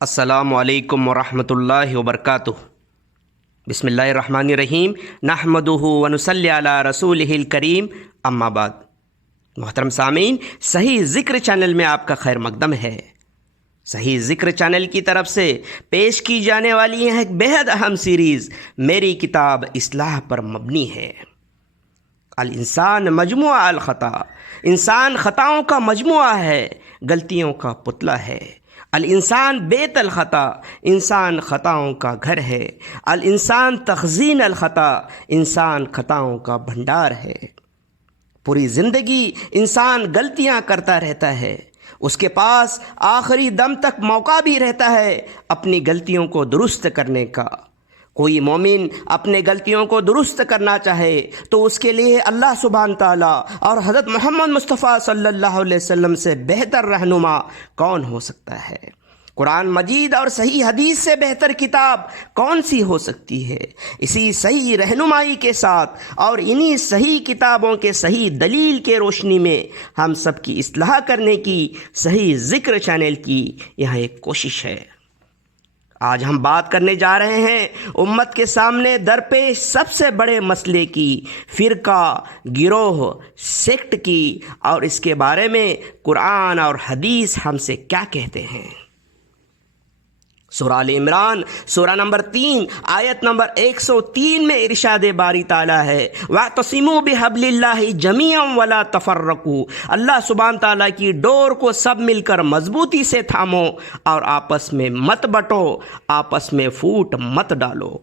السلام علیکم ورحمۃ اللہ وبرکاتہ۔ بسم اللہ الرحمن الرحیم، نحمدہ ونصلی علی رسولہ الکریم، اما بعد۔ محترم سامعین، صحیح ذکر چینل میں آپ کا خیر مقدم ہے۔ صحیح ذکر چینل کی طرف سے پیش کی جانے والی ہے ایک بہت اہم سیریز میری کتاب اصلاح پر مبنی ہے۔ الانسان مجموعہ الخطا، انسان خطاؤں کا مجموعہ ہے، غلطیوں کا پتلا ہے۔ الانسان بیت الخطا، انسان خطاؤں کا گھر ہے۔ الانسان تخزین الخطا، انسان خطاؤں کا بھنڈار ہے۔ پوری زندگی انسان غلطیاں کرتا رہتا ہے، اس کے پاس آخری دم تک موقع بھی رہتا ہے اپنی غلطیوں کو درست کرنے کا۔ کوئی مومن اپنے غلطیوں کو درست کرنا چاہے تو اس کے لیے اللہ سبحانہ تعالیٰ اور حضرت محمد مصطفیٰ صلی اللہ علیہ وسلم سے بہتر رہنما کون ہو سکتا ہے؟ قرآن مجید اور صحیح حدیث سے بہتر کتاب کون سی ہو سکتی ہے؟ اسی صحیح رہنمائی کے ساتھ اور انہی صحیح کتابوں کے صحیح دلیل کے روشنی میں ہم سب کی اصلاح کرنے کی صحیح ذکر چینل کی یہاں ایک کوشش ہے۔ آج ہم بات کرنے جا رہے ہیں امت کے سامنے درپیش سب سے بڑے مسئلے کی، فرقہ، گروہ، سیکٹ کی، اور اس کے بارے میں قرآن اور حدیث ہم سے کیا کہتے ہیں۔ سورہ آل عمران سورہ نمبر 3 آیت نمبر 103 میں ارشاد باری تعالیٰ ہے، وَاعْتَصِمُوا بِحَبْلِ اللَّهِ جَمِيعًا وَلَا تَفَرَّقُوا۔ اللہ سبحانہ تعالیٰ کی ڈور کو سب مل کر مضبوطی سے تھامو اور آپس میں مت بٹو، آپس میں پھوٹ مت ڈالو۔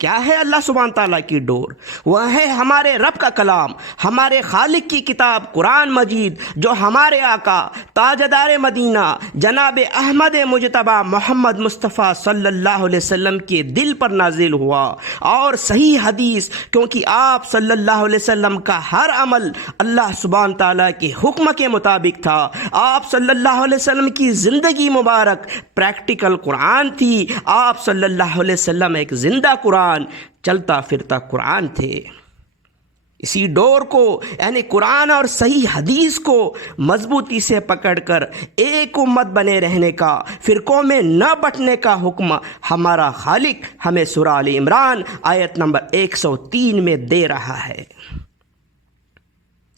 کیا ہے اللہ سبحانہ تعالیٰ کی ڈور؟ وہ ہے ہمارے رب کا کلام، ہمارے خالق کی کتاب قرآن مجید، جو ہمارے آقا تاجدار مدینہ جناب احمد مجتبیٰ محمد مصطفیٰ صلی اللہ علیہ وسلم کے دل پر نازل ہوا، اور صحیح حدیث، کیونکہ آپ صلی اللہ علیہ وسلم کا ہر عمل اللہ سبحانہ تعالیٰ کے حکم کے مطابق تھا۔ آپ صلی اللہ علیہ وسلم کی زندگی مبارک پریکٹیکل قرآن تھی۔ آپ صلی اللہ علیہ وسلم ایک زندہ قرآن، چلتا پھرتا قرآن تھے۔ اسی ڈور کو یعنی قرآن اور صحیح حدیث کو مضبوطی سے پکڑ کر ایک امت بنے رہنے کا، فرقوں میں نہ بٹنے کا حکم ہمارا خالق ہمیں سورہ آل عمران آیت نمبر 103 میں دے رہا ہے۔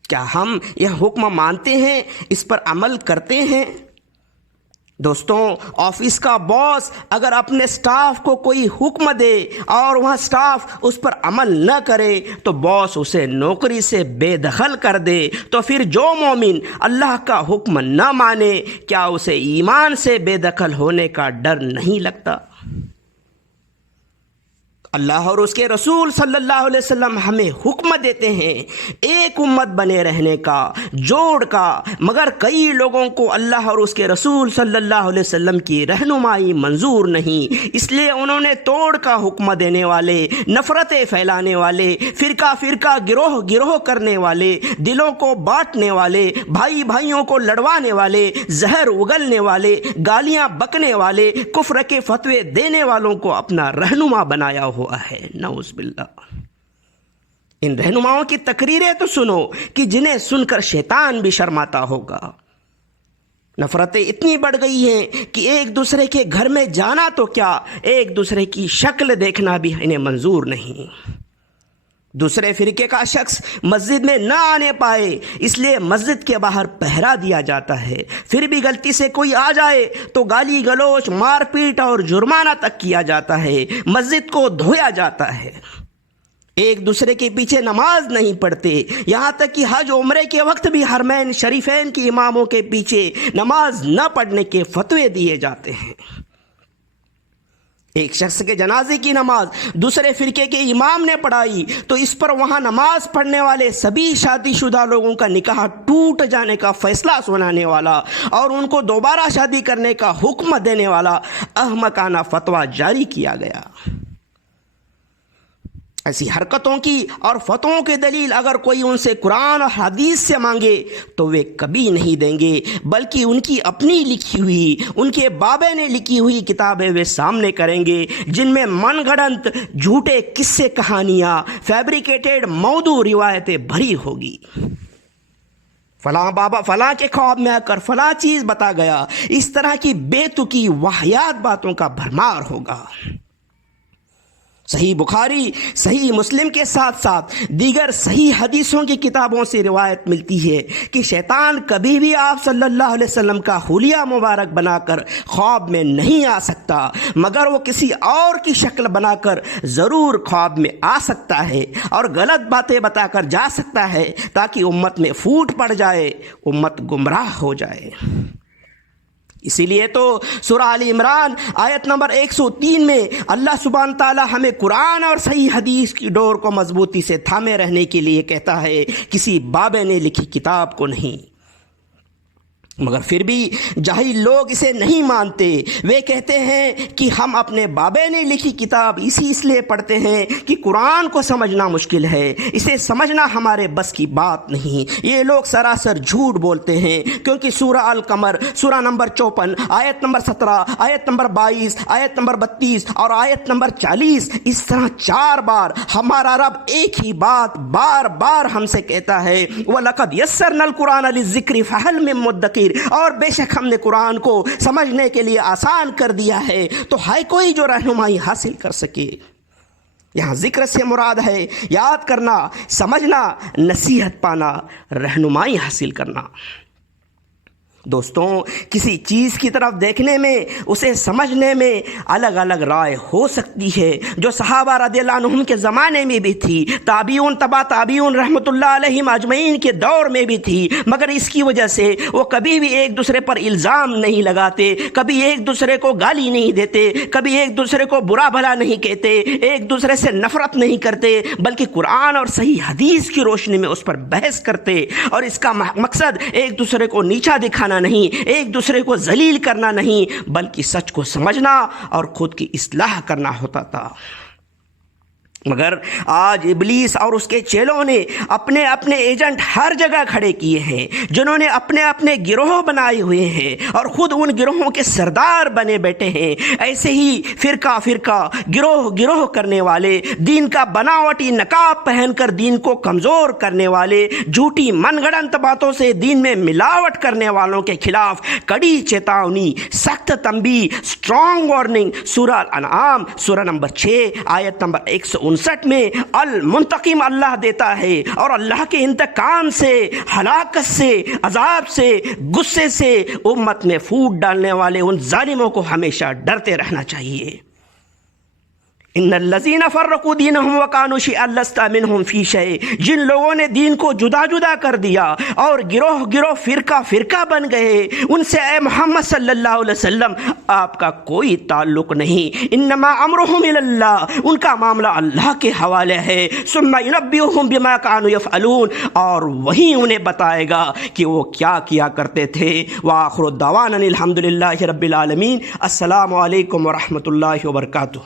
کیا ہم یہ حکم مانتے ہیں، اس پر عمل کرتے ہیں؟ دوستوں، آفس کا باس اگر اپنے سٹاف کو کوئی حکم دے اور وہاں سٹاف اس پر عمل نہ کرے تو باس اسے نوکری سے بے دخل کر دے، تو پھر جو مومن اللہ کا حکم نہ مانے، کیا اسے ایمان سے بے دخل ہونے کا ڈر نہیں لگتا؟ اللہ اور اس کے رسول صلی اللہ علیہ وسلم ہمیں حکم دیتے ہیں ایک امت بنے رہنے کا، جوڑ کا، مگر کئی لوگوں کو اللہ اور اس کے رسول صلی اللہ علیہ وسلم کی رہنمائی منظور نہیں، اس لیے انہوں نے توڑ کا حکم دینے والے، نفرتیں پھیلانے والے، فرقہ فرقہ گروہ گروہ کرنے والے، دلوں کو بانٹنے والے، بھائی بھائیوں کو لڑوانے والے، زہر اگلنے والے، گالیاں بکنے والے، کفر کے فتوے دینے والوں کو اپنا رہنما بنایا ہوا ہے۔ نعوذ باللہ۔ ان رہنماؤں کی تقریریں تو سنو کہ جنہیں سن کر شیطان بھی شرماتا ہوگا۔ نفرتیں اتنی بڑھ گئی ہیں کہ ایک دوسرے کے گھر میں جانا تو کیا، ایک دوسرے کی شکل دیکھنا بھی انہیں منظور نہیں۔ دوسرے فرقے کا شخص مسجد میں نہ آنے پائے، اس لیے مسجد کے باہر پہرا دیا جاتا ہے، پھر بھی غلطی سے کوئی آ جائے تو گالی گلوچ، مار پیٹ اور جرمانہ تک کیا جاتا ہے، مسجد کو دھویا جاتا ہے۔ ایک دوسرے کے پیچھے نماز نہیں پڑھتے، یہاں تک کہ حج عمرے کے وقت بھی حرمین شریفین کی اماموں کے پیچھے نماز نہ پڑھنے کے فتوے دیے جاتے ہیں۔ ایک شخص کے جنازے کی نماز دوسرے فرقے کے امام نے پڑھائی تو اس پر وہاں نماز پڑھنے والے سبھی شادی شدہ لوگوں کا نکاح ٹوٹ جانے کا فیصلہ سنانے والا اور ان کو دوبارہ شادی کرنے کا حکم دینے والا احمقانہ فتویٰ جاری کیا گیا۔ ایسی حرکتوں کی اور فتووں کی دلیل اگر کوئی ان سے قرآن اور حدیث سے مانگے تو وہ کبھی نہیں دیں گے، بلکہ ان کی اپنی لکھی ہوئی، ان کے بابے نے لکھی ہوئی کتابیں وہ سامنے کریں گے، جن میں من گھڑنت جھوٹے قصے کہانیاں، فیبریکیٹڈ موضوع روایتیں بھری ہوگی۔ فلاں بابا فلاں کے خواب میں آ کر فلاں چیز بتا گیا، اس طرح کی بے تکی واہیات باتوں کا بھرمار ہوگا۔ صحیح بخاری، صحیح مسلم کے ساتھ ساتھ دیگر صحیح حدیثوں کی کتابوں سے روایت ملتی ہے کہ شیطان کبھی بھی آپ صلی اللہ علیہ وسلم کا حلیہ مبارک بنا کر خواب میں نہیں آ سکتا، مگر وہ کسی اور کی شکل بنا کر ضرور خواب میں آ سکتا ہے اور غلط باتیں بتا کر جا سکتا ہے تاکہ امت میں پھوٹ پڑ جائے، امت گمراہ ہو جائے۔ اسی لیے تو سورہ آل عمران آیت نمبر 103 میں اللہ سبحانہ تعالیٰ ہمیں قرآن اور صحیح حدیث کی ڈور کو مضبوطی سے تھامے رہنے کے لیے کہتا ہے، کسی بابے نے لکھی کتاب کو نہیں۔ مگر پھر بھی جاہل لوگ اسے نہیں مانتے، وہ کہتے ہیں کہ ہم اپنے بابے نے لکھی کتاب اس لیے پڑھتے ہیں کہ قرآن کو سمجھنا مشکل ہے، اسے سمجھنا ہمارے بس کی بات نہیں۔ یہ لوگ سراسر جھوٹ بولتے ہیں، کیونکہ سورہ القمر سورہ نمبر 54 آیت نمبر 17 آیت نمبر 22 آیت نمبر 32 اور آیت نمبر 40 اس طرح 4 بار ہمارا رب ایک ہی بات بار بار ہم سے کہتا ہے، وَلَقَدْ يَسَّرْنَا الْقُرْآنَ لِلذِّكْرِ فَهَلْ مِن مُدَّكِرٍ، اور بے شک ہم نے قرآن کو سمجھنے کے لیے آسان کر دیا ہے، تو ہے کوئی جو رہنمائی حاصل کر سکے۔ یہاں ذکر سے مراد ہے یاد کرنا، سمجھنا، نصیحت پانا، رہنمائی حاصل کرنا۔ دوستوں، کسی چیز کی طرف دیکھنے میں، اسے سمجھنے میں الگ الگ رائے ہو سکتی ہے، جو صحابہ رضی اللہ عنہم کے زمانے میں بھی تھی، تابعین تبع تابعین رحمۃ اللہ علیہم اجمعین کے دور میں بھی تھی، مگر اس کی وجہ سے وہ کبھی بھی ایک دوسرے پر الزام نہیں لگاتے، کبھی ایک دوسرے کو گالی نہیں دیتے، کبھی ایک دوسرے کو برا بھلا نہیں کہتے، ایک دوسرے سے نفرت نہیں کرتے، بلکہ قرآن اور صحیح حدیث کی روشنی میں اس پر بحث کرتے، اور اس کا مقصد ایک دوسرے کو نیچا دکھانا نہیں، ایک دوسرے کو ذلیل کرنا نہیں، بلکہ سچ کو سمجھنا اور خود کی اصلاح کرنا ہوتا تھا۔ مگر آج ابلیس اور اس کے چیلوں نے اپنے اپنے ایجنٹ ہر جگہ کھڑے کیے ہیں، جنہوں نے اپنے اپنے گروہ بنائے ہوئے ہیں اور خود ان گروہوں کے سردار بنے بیٹھے ہیں۔ ایسے ہی فرقہ فرقہ، گروہ گروہ کرنے والے، دین کا بناوٹی نقاب پہن کر دین کو کمزور کرنے والے، جھوٹی من گھڑنت باتوں سے دین میں ملاوٹ کرنے والوں کے خلاف کڑی چیتاونی، سخت تنبیہ، اسٹرانگ وارننگ سورہ الانعام سورہ نمبر 6 آیت نمبر 159 میں المنتقم اللہ دیتا ہے، اور اللہ کے انتقام سے، ہلاکت سے، عذاب سے، غصے سے امت میں پھوٹ ڈالنے والے ان ظالموں کو ہمیشہ ڈرتے رہنا چاہیے۔ ان الذین فرقوا دینہم وکانوا شیعا لست منہم فی شیء، جن لوگوں نے دین کو جدا جدا کر دیا اور گروہ گروہ فرقہ فرقہ بن گئے، ان سے اے محمد صلی اللہ علیہ وسلم آپ کا کوئی تعلق نہیں۔ انما امرہم الی اللہ، ان کا معاملہ اللہ کے حوالے ہے۔ ثم ینبئہم بما کانوا یفعلون، اور وہی انہیں بتائے گا کہ وہ کیا کیا کرتے تھے۔ وآخر دعوانا الحمد للہ رب العالمین۔ السلام علیکم ورحمۃ اللہ وبرکاتہ۔